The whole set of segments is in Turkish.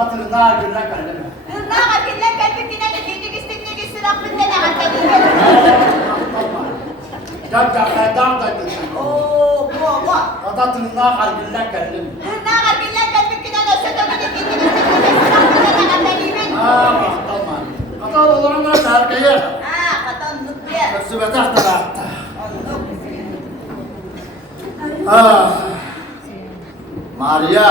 Kata tırnağa gülle kalemi. Tırnağa gülle kalemi dinle gidi gitsin gitsin aklın ne kadar. Gel kaydan da gitsin. Oo, bu. Kata tırnağa gülle kalemi. Tırnağa gülle kalemi dinle söyle gidi gitsin aklın ne kadar. Tamam. Kata olanın da serkeye. Kata nutluya. Sübete tarafta. Maria.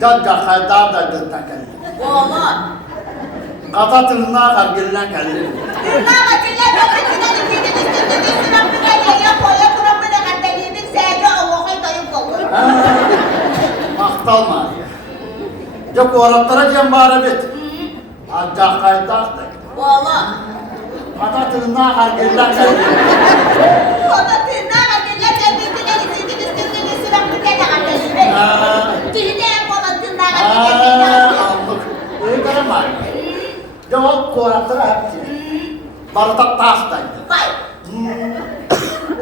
Gel kaydan da gitsin. Oğlum. Kata tırnağa gülle kalemi. Tırnağa gülle kalemi dinle gidi gitsin aklın ne kadar. Yapıyor kuramı ne kadar. Yedik sevgi Allah'ı dayıp olur. Maktal Maria. Yok oratlara cembare bit. Ancak kaydan da. Oğlum. Kata tırnağa gülle kalemi. Kata tırnağa gülle kalemi dinle gidi gitsin aklın ne kadar. Dinle yapalım tırnağa gülle kalemi. Anladık. Öyle kadar Maria. Yok oratlara hepsi. Barıtak taştaydı. Vay.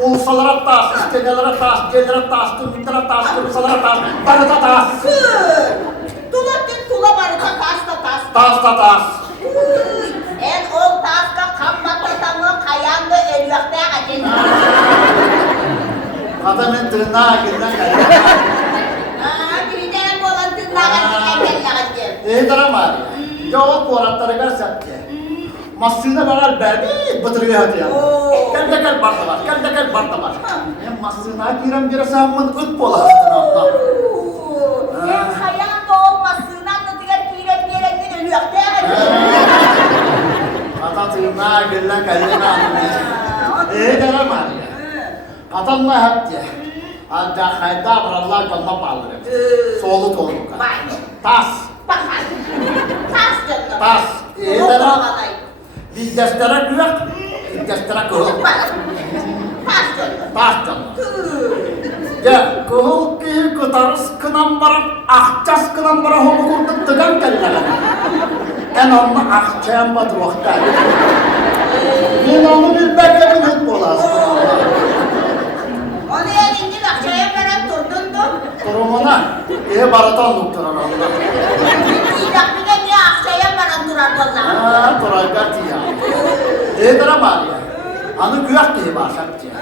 Ulusalara taş, iskelelere taş, gelire taş, tümlüklere taş, kırmızılara taş, barıta taş. Tula tut tula barıta taşta taş. Taş da taş. En ol taşta kammakta tamı kayandı elbette acil. Adamın tırnağı günden geldi. Bir de en bolan tırnağa gel acil. İyi dara Maria. Yok oratlara görsen ki. Masında bana berbi batırıyor hadi ya. Gel barda var, gel barda var. Ben masına giren bir zaman üt bola hastına. En kayan da olmasından da diğer bir elbette acil. Kata tırnağı günden geldi. İyi dara Maria. Katanla hep diye. Ancak hayda var Allah canına bağlıyor. Solu toluk. Vay. Tas. Bakar. Taş canım. Tas. İyi dara. Olmaday. Bir destere güvek. Bir destere kuhul. Taş canım. Tas canım. Ya kuhul ki kutarız kınan baram. Ahças kınan baram. Homu kurduk tıgan kelleler. En onunla ahçayan batır vakta. Ben onu bir bekle bir hüt bolasın. Onu elinde akçaya veren durdundu. Durumuna iyi baratan doktor anamda. İdakmine niye akçaya veren durar valla? Haa, turaygat ya. İyi dara Maria. Anı güyak diye başak diye.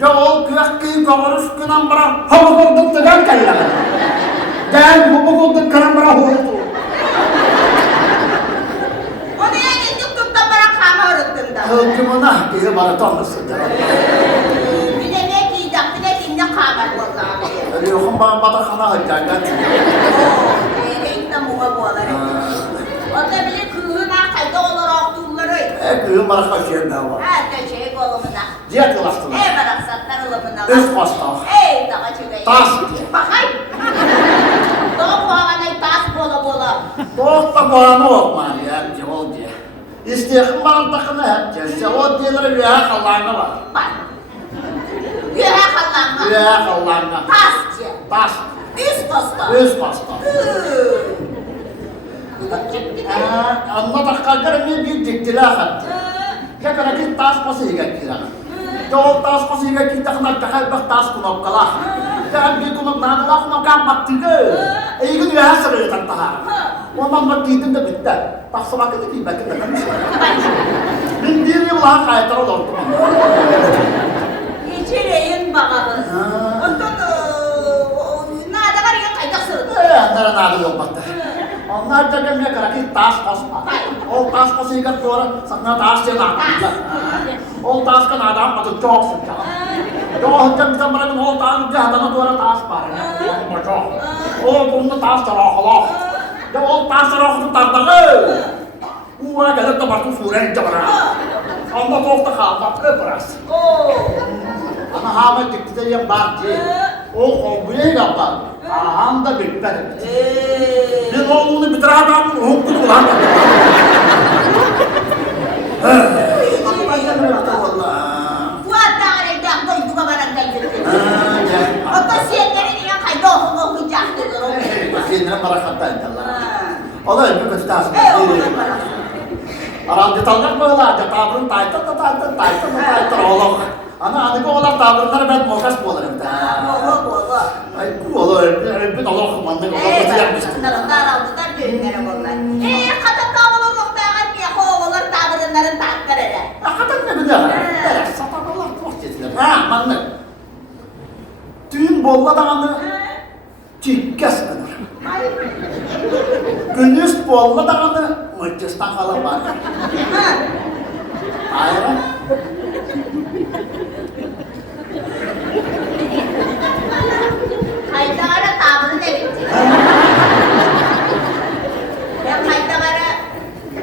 Ya o güyak diye kavarış kınan bara. Homu kurduk tıgan kelleler. Gel homu kurduk kınan bara oldu. Onu elinde tuttu bana kama örüktündü. Hükümüne diye baratan mısın? Bir de ne ki idakmine kimle kamar valla? Öyle yokum bana badakana hıccagat. Renk de muğa boğalar. O da bile kığına kayda olur aktuğları. Kıyım bana kaçıyor ben var. Her köşeyi kolumuna. Cihat ulaştılar. Bıraksatlar ılımına. Üst basta. Daha çöreği. Tas diye. Bakay. Doğu boğanay tas bola bola. Doğukta boğanı olma ya, cevol diye. İstiyakın bana takını hep diye. O diyeleri üyeğe kallarına var. Bak. Yühe kallanma. Üyeğe kallarına. Tasçı. Tas. Üst posta. Üst basta. Anla takkalları bir diktiler hattı. Kekara ki tas pası higak kira. Jauh tas pasi hingga kita kena cakap tas kunop kalah. Jangan dia kunop nana lah kunop kampak tiga. Itu dia hasil dari tantah. Waman berkitin ke kita. Tak semakin itu tiba kita kan. Dindiri belah kaya terus lor teman. İçeriğin bakalım. Ondan nada var ya kaydak sırdı. Antara nada yok baktı. Onlar da gemine kadar ki tas pasma. O tas pasi hingga keluar sana tas dia nak. O tas kan adam patut jok saja. Jok jam kita mereka o tas dia hadana keluar tas par. Macam. O punya tas terok loh. Ya o tas terok itu tartang. Uang kita tempat tu sureng jabra. Anda tu tak halap ke beras. Ana hama kita yang baca. O hobi apa? Anda bitter. Dia ngomong ni bitter adam hukum tu lah. Apa yang mereka wallah. Buat tangan yang dah tu itu kabaran kayu. Apa sih yang ni yang kayu homo hujah tu orang. Masih nak merakata insyaallah. Allah itu kita tas. Orang ditanya bola, jatabrun taitan terolok. Anak adikku olah tabrun terbet mokas bola kita. Bola. Ay kuala bir dalak mandık. Sınırlar aldılar düğünlere bunlar. Kadın tavulu muhtemelen diye kovalar tavırınların takdir eder. Hakikaten ne güzel. Satabalar çok çeşitli. Ha mandık. Düğün bolla dağını çikkes kınır. Gündüz bolla dağını mıcıstan kalan var. Hayır. Kayıtlara tavırı da bitti. Ben kayıtlara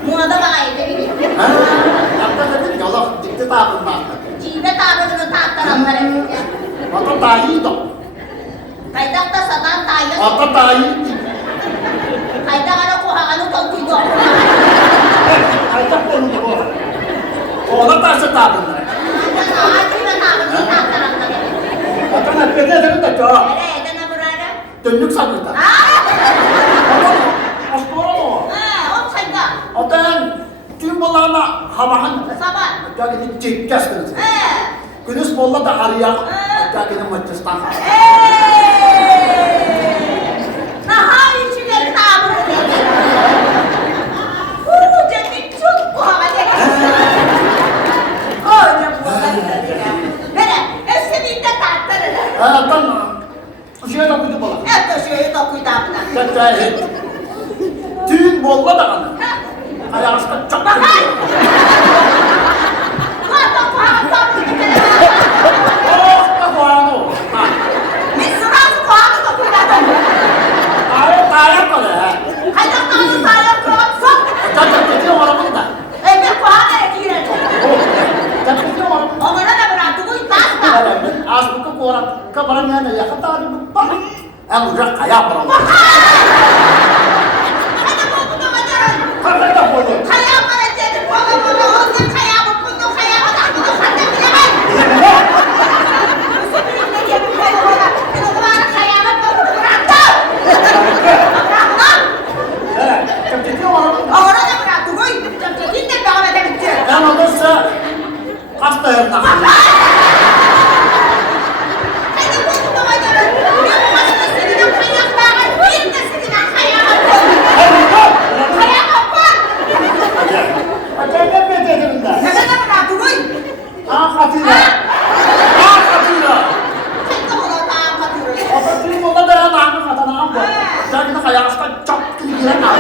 muada bakayım bitti. Hatta dedim yolak dikti dağından. Cibe tavırını taktıranlara bitti. Hatta dahi da. Kayıtakta satan tayı. Hatta dahi. Kayıtaklara kuhakanı tokuydu. Hatta onu da o. Ona taşı dağından. Ağacıyla tavırını taktıranlara. Hatta ne dedim de çok. Nereye edene buraya? Dönük sanırda. Aspora o. O sayda. Hatta tüm bollağına havahan. Sabah. Hatta gidip çikkes kınır. Gündüz bolla da arıya. Hatta gidip mıcıstan kalan. Naha içine tavırı dedi. Cemil çok kuhakanı. Hocam bu Nere? Esimi'nde taktırır. Tamam. Şöyle okuydu bolla. Hep de şeyi dokuydu abla. Tekrar tüm bolla da kanır. Ayağısında çok Bakay! kırıyor. Kuhakan kuhakan dedi. Oh, kuağını o. Biz sırası kuhakanı dokuydu. Tayak var ya. Kayıtakta onu sayar kuhakan sok. Tayak gidiyor arabını da. Bir kuhakan etiyle. Tayak gidiyor arabını. Onlara da bıraktı bu tasma. Ben asbuka kuğra kabaran yana ya kata arabını bak. En uzak kaya bırak. Hadi bu bunu kaçırın. Kaya da boyu. Kaya bana dedi. Bana oldu kaya bu bunu kaya bana. Bunu sen de bilemez. Senin ne diye bir kaya bana. Ben o zaman kayama bunu bıraktım. Bıraktım. Evet. Gidiyor arabını. Orada bıraktı. Bu cemcetin de devam edebilir. En olursa hasta yerine. Hadi bu bunu kaçırın. Bir başka seninle kayak var. Bir de seninle kayama bunu. Kayama bunu. Acayip bir dediğimde. Nerede bıraktı bu? Katıyla. Katıyla. Tek de ona daha katıyoruz. Tüm bolla da ya nahmı katana am bu. Sen de ayağısında çok giren al.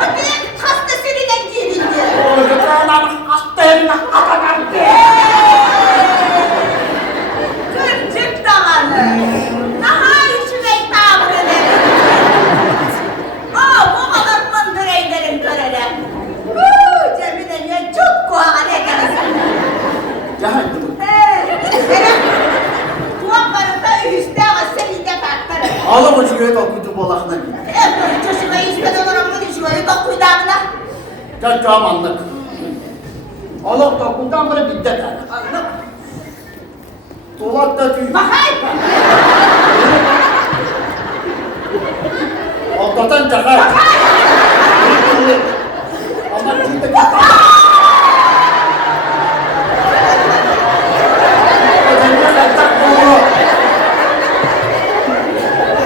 Hadi hasta seriden gelindi. Orada hasta yerine katana. Kırcık dağını. Daha içine tavrı verin. Bu kadar mındır eylerim körele. Cemile ne çok kuhane gelsin. Cehennem. Kulaklarında üstte ama senin de taktırır. Ağla bu şuraya dokuydu bolakına gitti. Çocuğa üstte dolanım bu düşmeyi dokuydu abla. Çocuğa manlık. Allah dokuydan böyle bir de der. Dolak da tüy. Bakay. Ortadan çakar. Ama tüy de katar.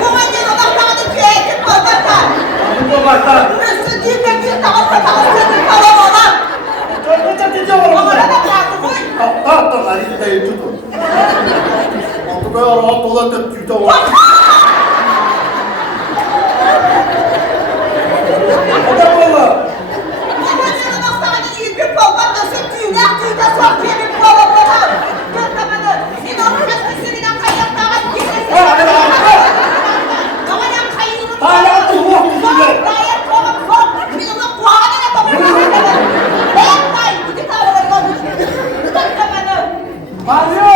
Bu manyak odaklarını tüyetim odaklar. Bu bakar. Üstü tüymek tamam senin falan olan. Çocuğa gidiyor oğlum. Onlara da bıraktı bu. Kaptan da elinde tutun. Altı böyle rahat olan da tüyde var. Adam oğlum. Bu manyak odaklarını yiyip koldan döşüp tüyler tüyde sok yemin falan falan. Gözlemeni. İnanın eskisinden kaynaklara gitmesin. Ama ya kayını. Hala tuğla tutuyor. Gayet kolum sok. Bir onun kuhane de bakıyor. Ben kay. İki tane var olmuş. Gözlemeni. Mario.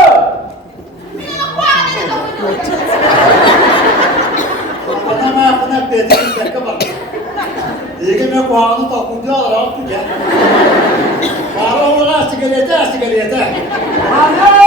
Bir onun kuhane de bakıyor. Bana ayakına bezini dakika bak. İyi mi kuağını topunca alarak tüke. Mario ona sigarete. Mario.